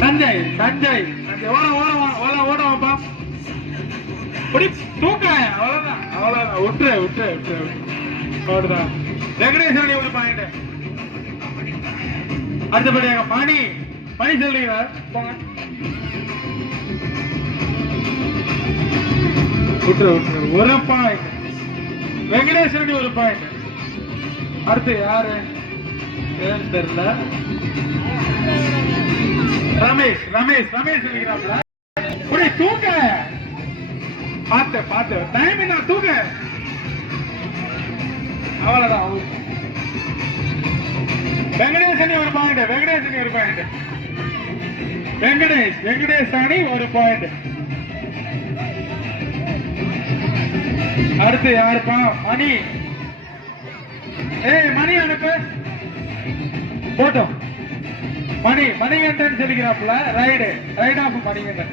சஞ்சய் சஞ்சய் சஞ்சய் ஓட ஓட ஓட ஓடவாப்பா தூக்க அவ்வளவுதான் அவ்வளவுதான் விட்டுரு விட்டுரு விட்டுரு அவ்வளவுதான். வெங்கடேஸ்வரன் ஒரு பாயிண்ட். அடுத்தபடியாக மணி மணி சொல்றீங்க போங்க. விட்டுரு விட்டுரு ஒரு பாயிண்ட். வெங்கடேஸ்வரன் ஒரு பாயிண்ட். அடுத்து யாரு தெரியல. ரமேஷ் ரமேஷ் ரமேஷ் சொல்லிக்கிறாப்ல. தூக்க பார்த்து பார்த்து டைம் என்ன தூக்க அவ்வளவுதான். வெங்கடேசனி ஒரு பாயிண்ட். வெங்கடேசனி ஒரு பாயிண்ட். வெங்கடேஷ் வெங்கடேசனி ஒரு பாயிண்ட். அடுத்து யாருப்பா மணி. மணி அனுப்பு போட்டோம். மணிகண்டன் சொல்லிக்கிறாப்புல ரைடு ரைட் ஆஃப் மணிகண்டன்.